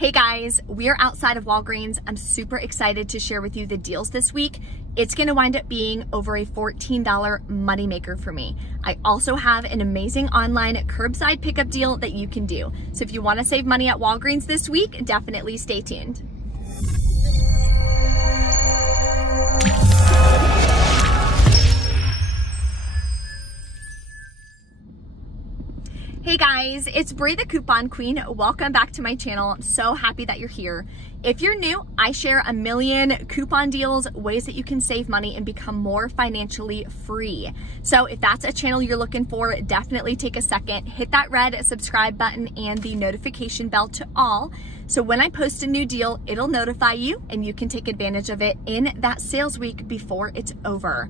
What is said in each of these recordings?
Hey guys, we are outside of Walgreens. I'm super excited to share with you the deals this week. It's gonna wind up being over a $14 moneymaker for me. I also have an amazing online curbside pickup deal that you can do. So if you wanna save money at Walgreens this week, definitely stay tuned. Hey guys, it's Bree the Coupon Queen. Welcome back to my channel. I'm so happy that you're here. If you're new, I share a million coupon deals, ways that you can save money and become more financially free. So if that's a channel you're looking for, definitely take a second, hit that red subscribe button and the notification bell to all. So when I post a new deal, it'll notify you and you can take advantage of it in that sales week before it's over.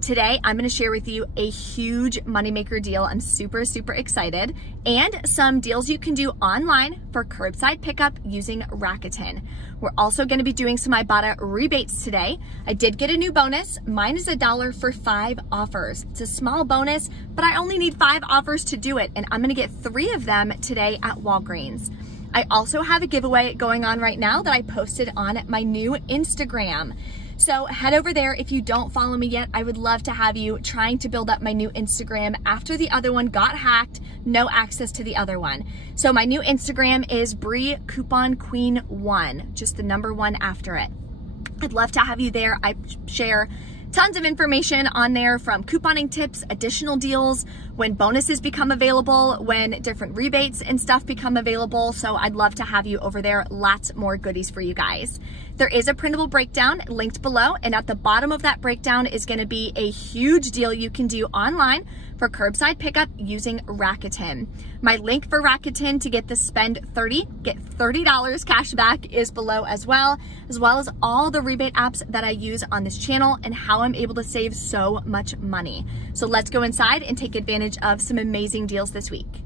Today, I'm gonna share with you a huge moneymaker deal. I'm super excited, and some deals you can do online for curbside pickup using Rakuten. We're also gonna be doing some Ibotta rebates today. I did get a new bonus. Mine is $1 for 5 offers. It's a small bonus, but I only need 5 offers to do it, and I'm gonna get 3 of them today at Walgreens. I also have a giveaway going on right now that I posted on my new Instagram. So head over there. If you don't follow me yet, I would love to have you trying to build up my new Instagram after the other one got hacked, no access to the other one. So my new Instagram is Bree Coupon Queen 1, just the number 1 after it. I'd love to have you there. I share tons of information on there, from couponing tips, additional deals, when bonuses become available, when different rebates and stuff become available. So I'd love to have you over there. Lots more goodies for you guys. There is a printable breakdown linked below, and at the bottom of that breakdown is going to be a huge deal you can do online for curbside pickup using Rakuten. My link for Rakuten to get the spend 30, get $30 cash back is below as well as all the rebate apps that I use on this channel and how I'm able to save so much money. So let's go inside and take advantage of some amazing deals this week.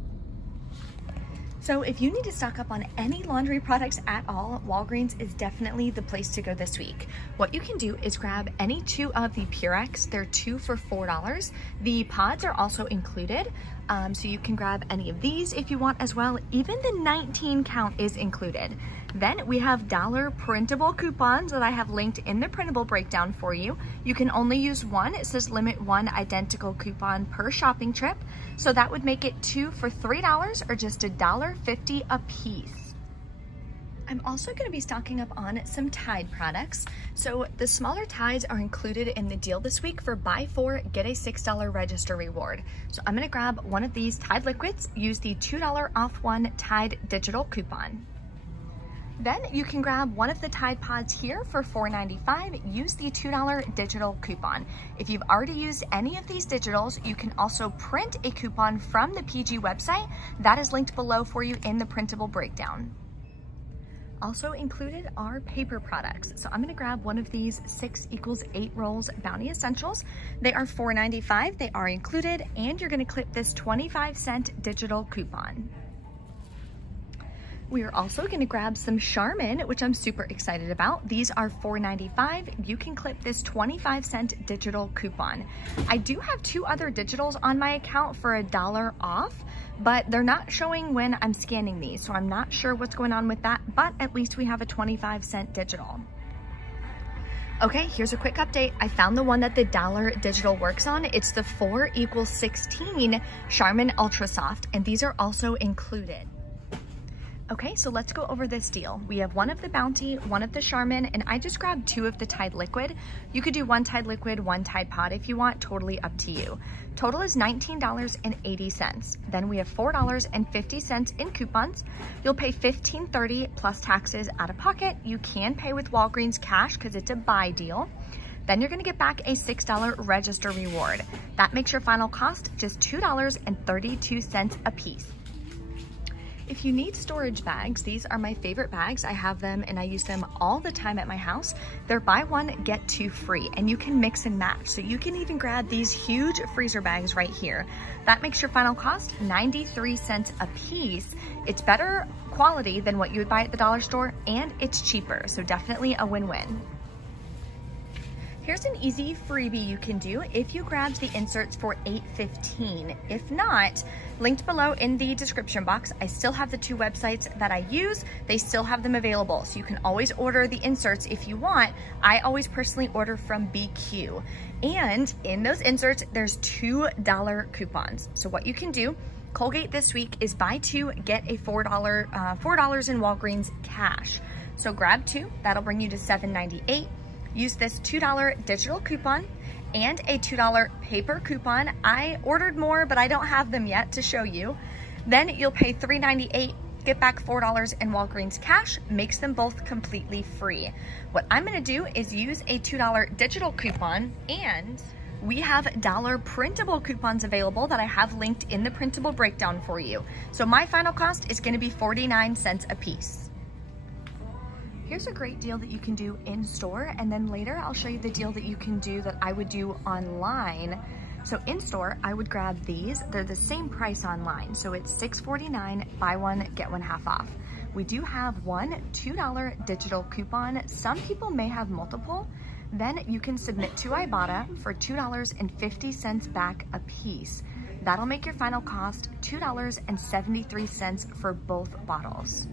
So if you need to stock up on any laundry products at all, Walgreens is definitely the place to go this week. What you can do is grab any 2 of the Purex. They're 2 for $4. The pods are also included, so you can grab any of these if you want as well. Even the 19 count is included. Then we have dollar printable coupons that I have linked in the printable breakdown for you. You can only use 1. It says limit 1 identical coupon per shopping trip. So that would make it 2 for $3 or just $1.50 a piece. I'm also going to be stocking up on some Tide products. So the smaller Tides are included in the deal this week for buy 4, get a $6 register reward. So I'm going to grab one of these Tide liquids, use the $2 off 1 Tide digital coupon. Then you can grab one of the Tide Pods here for $4.95. Use the $2 digital coupon. If you've already used any of these digitals, you can also print a coupon from the PG website. That is linked below for you in the printable breakdown. Also included are paper products. So I'm gonna grab one of these 6 equals 8 rolls Bounty Essentials. They are $4.95. They are included, and you're gonna clip this 25-cent digital coupon. We are also going to grab some Charmin, which I'm super excited about. These are $4.95. You can clip this 25-cent digital coupon. I do have 2 other digitals on my account for $1 off, but they're not showing when I'm scanning these, so I'm not sure what's going on with that, but at least we have a 25-cent digital. Okay, here's a quick update. I found the one that the dollar digital works on. It's the 4 equals 16 Charmin Ultra Soft, and these are also included. Okay, so let's go over this deal. We have one of the Bounty, one of the Charmin, and I just grabbed 2 of the Tide Liquid. You could do 1 Tide Liquid, 1 Tide Pod if you want, totally up to you. Total is $19.80. Then we have $4.50 in coupons. You'll pay $15.30 plus taxes out of pocket. You can pay with Walgreens cash because it's a buy deal. Then you're gonna get back a $6 register reward. That makes your final cost just $2.32 a piece. If you need storage bags, these are my favorite bags. I have them and I use them all the time at my house. They're buy 1, get 2 free, and you can mix and match. So you can even grab these huge freezer bags right here. That makes your final cost 93 cents a piece. It's better quality than what you would buy at the dollar store, and it's cheaper. So definitely a win-win. Here's an easy freebie you can do if you grabbed the inserts for $8.15. If not, linked below in the description box, I still have the 2 websites that I use. They still have them available, so you can always order the inserts if you want. I always personally order from BQ. And in those inserts, there's $2 coupons. So what you can do, Colgate this week is buy 2, get a $4 in Walgreens cash. So grab 2, that'll bring you to $7.98. Use this $2 digital coupon and a $2 paper coupon. I ordered more, but I don't have them yet to show you. Then you'll pay $3.98, get back $4 in Walgreens cash, makes them both completely free. What I'm gonna do is use a $2 digital coupon, and we have dollar printable coupons available that I have linked in the printable breakdown for you. So my final cost is gonna be 49 cents a piece. Here's a great deal that you can do in store, and then later I'll show you the deal that you can do that I would do online. So in store, I would grab these. They're the same price online. So it's $6.49, buy 1, get 1 half off. We do have one $2 digital coupon. Some people may have multiple. Then you can submit to Ibotta for $2.50 back a piece. That'll make your final cost $2.73 for both bottles.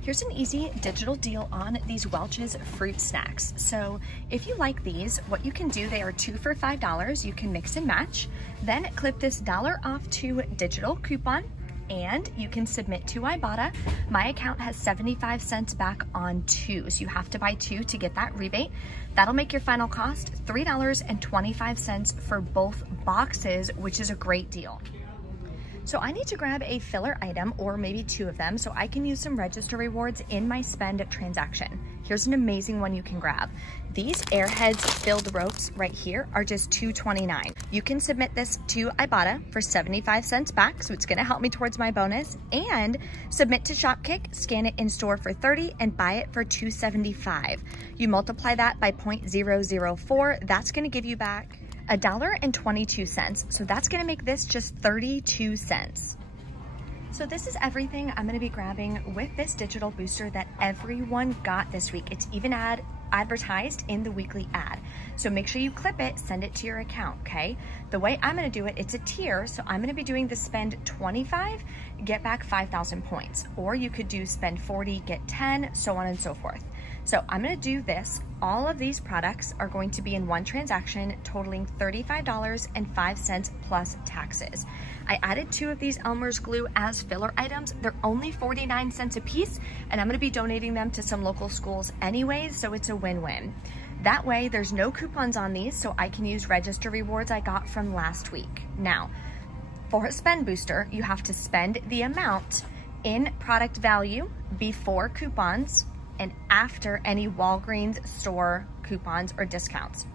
Here's an easy digital deal on these Welch's fruit snacks. So if you like these, what you can do, they are 2 for $5. You can mix and match. Then clip this $1 off 2 digital coupon, and you can submit to Ibotta. My account has 75 cents back on 2, so you have to buy 2 to get that rebate. That'll make your final cost $3.25 for both boxes, which is a great deal. So I need to grab a filler item, or maybe 2 of them, so I can use some register rewards in my spend transaction. Here's an amazing one you can grab. These Airheads filled ropes right here are just $2.29. You can submit this to Ibotta for 75 cents back, so it's gonna help me towards my bonus, and submit to Shopkick, scan it in store for $30, and buy it for $2.75. You multiply that by 0.004, that's gonna give you back $1.22, so that's gonna make this just 32 cents. So this is everything I'm gonna be grabbing with this digital booster that everyone got this week. It's even advertised in the weekly ad. So make sure you clip it, send it to your account, okay? The way I'm gonna do it, it's a tier, so I'm gonna be doing the spend 25, get back 5,000 points. Or you could do spend 40, get 10, so on and so forth. So I'm gonna do this. All of these products are going to be in one transaction, totaling $35.05 plus taxes. I added 2 of these Elmer's glue as filler items. They're only 49 cents a piece, and I'm gonna be donating them to some local schools anyways, so it's a win-win. That way, there's no coupons on these, so I can use register rewards I got from last week. Now, for a spend booster, you have to spend the amount in product value before coupons and after any Walgreens store coupons or discounts.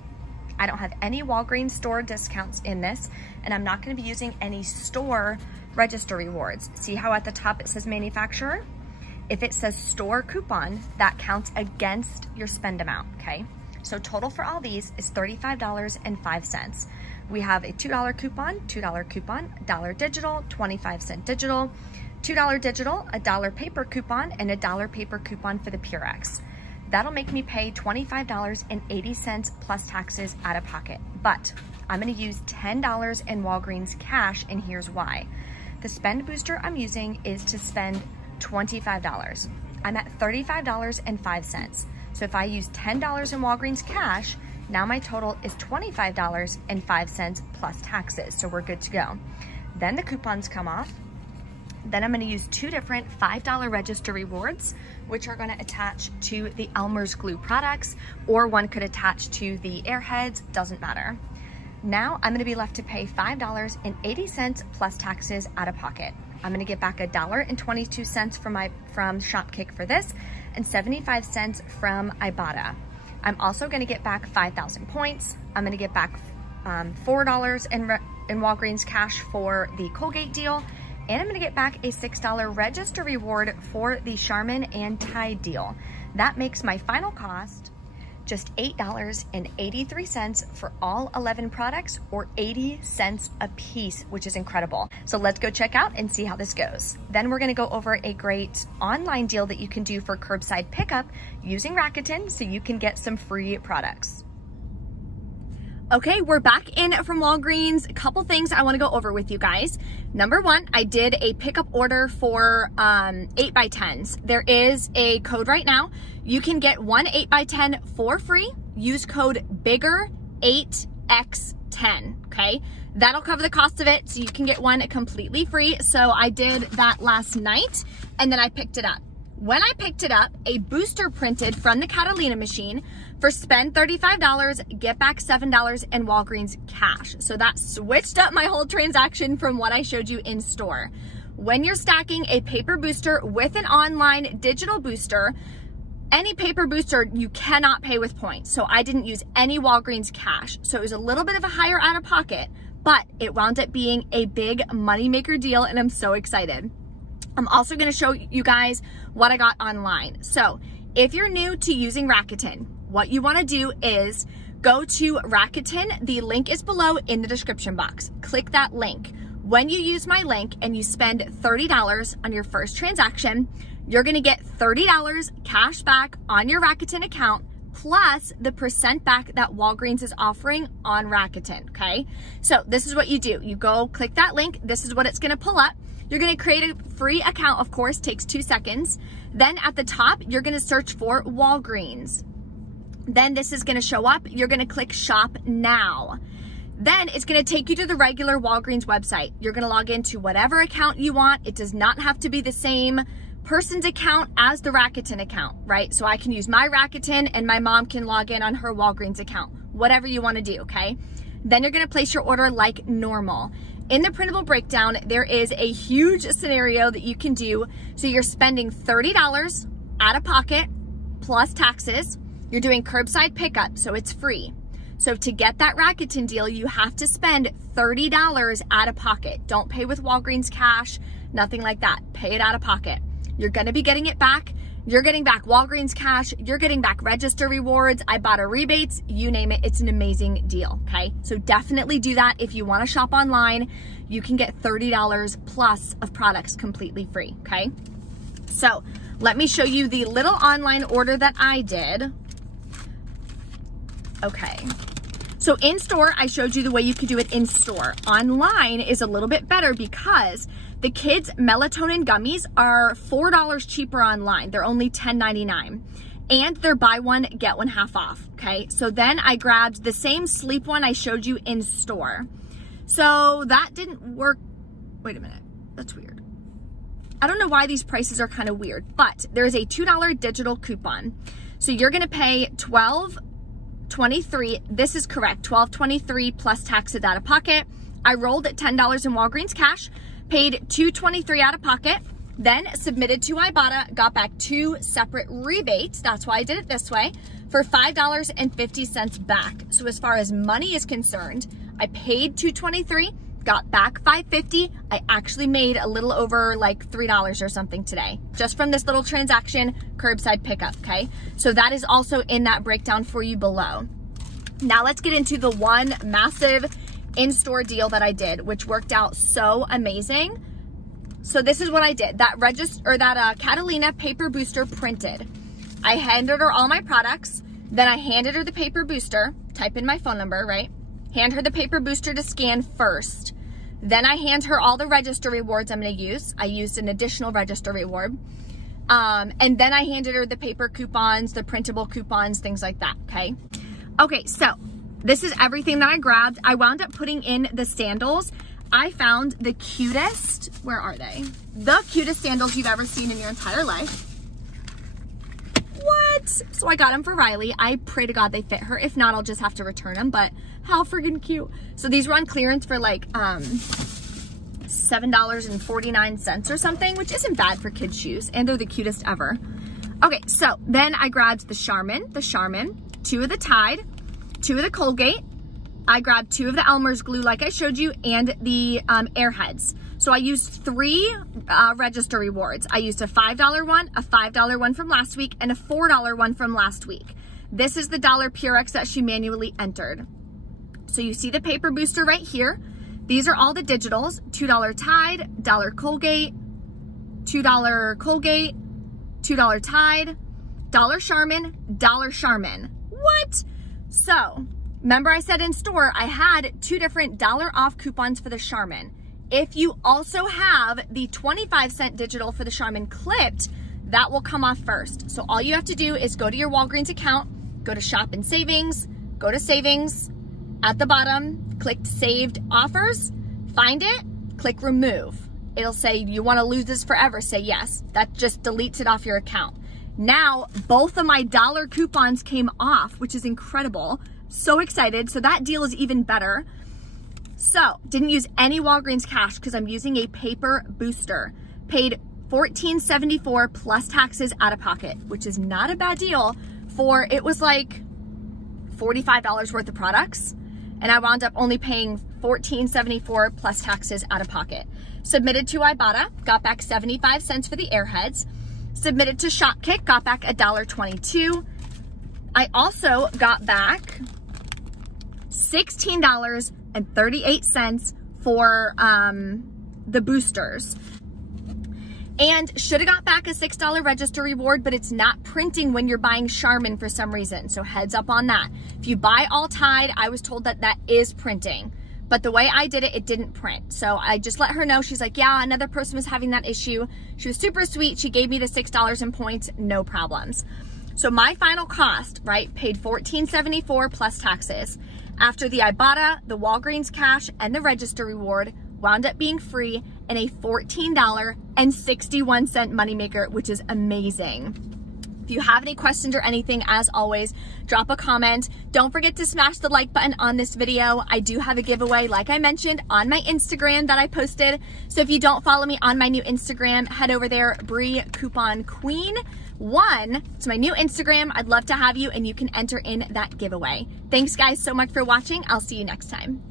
I don't have any Walgreens store discounts in this, and I'm not gonna be using any store register rewards. See how at the top it says manufacturer? If it says store coupon, that counts against your spend amount, okay? So total for all these is $35.05. We have a $2 coupon, $1 digital, 25-cent digital, $2 digital, a $1 paper coupon, and a $1 paper coupon for the Purex. That'll make me pay $25.80 plus taxes out of pocket. But I'm gonna use $10 in Walgreens cash, and here's why. The spend booster I'm using is to spend $25. I'm at $35.05. So if I use $10 in Walgreens cash, now my total is $25.05 plus taxes, so we're good to go. Then the coupons come off. Then I'm gonna use 2 different $5 register rewards, which are gonna attach to the Elmer's glue products, or one could attach to the Airheads, doesn't matter. Now I'm gonna be left to pay $5.80 plus taxes out of pocket. I'm gonna get back $1.22 from Shopkick for this, and 75 cents from Ibotta. I'm also gonna get back 5,000 points. I'm gonna get back $4 in Walgreens cash for the Colgate deal, and I'm gonna get back a $6 register reward for the Charmin and Tide deal. That makes my final cost just $8.83 for all 11 products, or 80 cents a piece, which is incredible. So let's go check out and see how this goes. Then we're gonna go over a great online deal that you can do for curbside pickup using Rakuten so you can get some free products. Okay, we're back in from Walgreens. A couple things I wanna go over with you guys. Number one, I did a pickup order for 8x10s. There is a code right now. You can get one 8x10 for free. Use code BIGGER8X10, okay? That'll cover the cost of it, so you can get one completely free. So I did that last night, and then I picked it up. When I picked it up, a booster printed from the Catalina machine for spend $35, get back $7 in Walgreens cash. So that switched up my whole transaction from what I showed you in store. When you're stacking a paper booster with an online digital booster, any paper booster, you cannot pay with points. So I didn't use any Walgreens cash. So it was a little bit of a higher out of pocket, but it wound up being a big moneymaker deal, and I'm so excited. I'm also gonna show you guys what I got online. So if you're new to using Rakuten, what you wanna do is go to Rakuten. The link is below in the description box. Click that link. When you use my link and you spend $30 on your first transaction, you're gonna get $30 cash back on your Rakuten account, plus the % back that Walgreens is offering on Rakuten, okay? So this is what you do. You go click that link. This is what it's gonna pull up. You're gonna create a free account, of course, takes 2 seconds. Then at the top, you're gonna search for Walgreens. Then this is gonna show up. You're gonna click Shop Now. Then it's gonna take you to the regular Walgreens website. You're gonna log into whatever account you want. It does not have to be the same person's account as the Rakuten account, right? So I can use my Rakuten and my mom can log in on her Walgreens account, whatever you wanna do, okay? Then you're gonna place your order like normal. In the printable breakdown, there is a huge scenario that you can do. So you're spending $30 out of pocket plus taxes. You're doing curbside pickup, so it's free. So to get that Rakuten deal, you have to spend $30 out of pocket. Don't pay with Walgreens cash, nothing like that. Pay it out of pocket. You're gonna be getting it back. You're getting back Walgreens cash, you're getting back register rewards, Ibotta rebates, you name it, it's an amazing deal, okay? So definitely do that. If you wanna shop online, you can get $30 plus of products completely free, okay? So let me show you the little online order that I did. Okay. So in store, I showed you the way you could do it in store. Online is a little bit better because the kids' melatonin gummies are $4 cheaper online. They're only $10.99. And they're buy one, get one half off, okay? So then I grabbed the same sleep one I showed you in store. So that didn't work. Wait a minute, that's weird. I don't know why these prices are kind of weird, but there's a $2 digital coupon. So you're gonna pay $12.23. This is correct, $12.23 plus taxes out of pocket. I rolled at $10 in Walgreens cash, paid $2.23 out of pocket, then submitted to Ibotta, got back 2 separate rebates, that's why I did it this way, for $5.50 back. So as far as money is concerned, I paid $2.23, got back $5.50. I actually made a little over like $3 or something today, just from this little transaction, curbside pickup, okay? So that is also in that breakdown for you below. Now let's get into the one massive in-store deal that I did, which worked out so amazing. So this is what I did. That Catalina paper booster printed. I handed her all my products. Then I handed her the paper booster. Type in my phone number, right? Hand her the paper booster to scan first. Then I hand her all the register rewards I'm gonna use. I used an additional register reward. And then I handed her the paper coupons, the printable coupons, things like that, okay? Okay, so this is everything that I grabbed. I wound up putting in the sandals. I found the cutest, where are they? The cutest sandals you've ever seen in your entire life. What? So I got them for Riley. I pray to God they fit her. If not, I'll just have to return them, but how friggin' cute. So these were on clearance for like $7.49 or something, which isn't bad for kids' shoes, and they're the cutest ever. Okay, so then I grabbed the Charmin, 2 of the Tide, 2 of the Colgate. I grabbed 2 of the Elmer's glue like I showed you, and the Airheads. So I used 3 register rewards. I used a $5 one, a $5 one from last week, and a $4 one from last week. This is the dollar Purex that she manually entered. So you see the paper booster right here. These are all the digitals: $2 Tide, $1 Colgate, $2 Colgate, $2 Tide, $1 Charmin. What? So remember I said in store I had 2 different $1 off coupons for the Charmin. If you also have the 25-cent digital for the Charmin clipped, that will come off first. So all you have to do is go to your Walgreens account, go to Shop and Savings, go to Savings. At the bottom, click Saved Offers, find it, click Remove. It'll say, you want to lose this forever? Say yes. That just deletes it off your account. Now, both of my dollar coupons came off, which is incredible. So excited. So that deal is even better. So, didn't use any Walgreens cash because I'm using a paper booster. Paid $14.74 plus taxes out of pocket, which is not a bad deal for, it was like $45 worth of products. And I wound up only paying $14.74 plus taxes out of pocket. Submitted to Ibotta, got back 75 cents for the Airheads. Submitted to Shopkick, got back $1.22. I also got back $16.38 for the boosters. And should have got back a $6 register reward, but it's not printing when you're buying Charmin for some reason. So heads up on that. If you buy all Tide, I was told that that is printing. But the way I did it, it didn't print. So I just let her know. She's like, yeah, another person was having that issue. She was super sweet. She gave me the $6 in points, no problems. So my final cost, right, paid $14.74 plus taxes. After the Ibotta, the Walgreens cash, and the register reward, wound up being free and a $14.61 moneymaker, which is amazing. If you have any questions or anything, as always, drop a comment. Don't forget to smash the like button on this video. I do have a giveaway, like I mentioned, on my Instagram that I posted. So if you don't follow me on my new Instagram, head over there, Bree Coupon Queen 1. It's my new Instagram. I'd love to have you, and you can enter in that giveaway. Thanks guys so much for watching. I'll see you next time.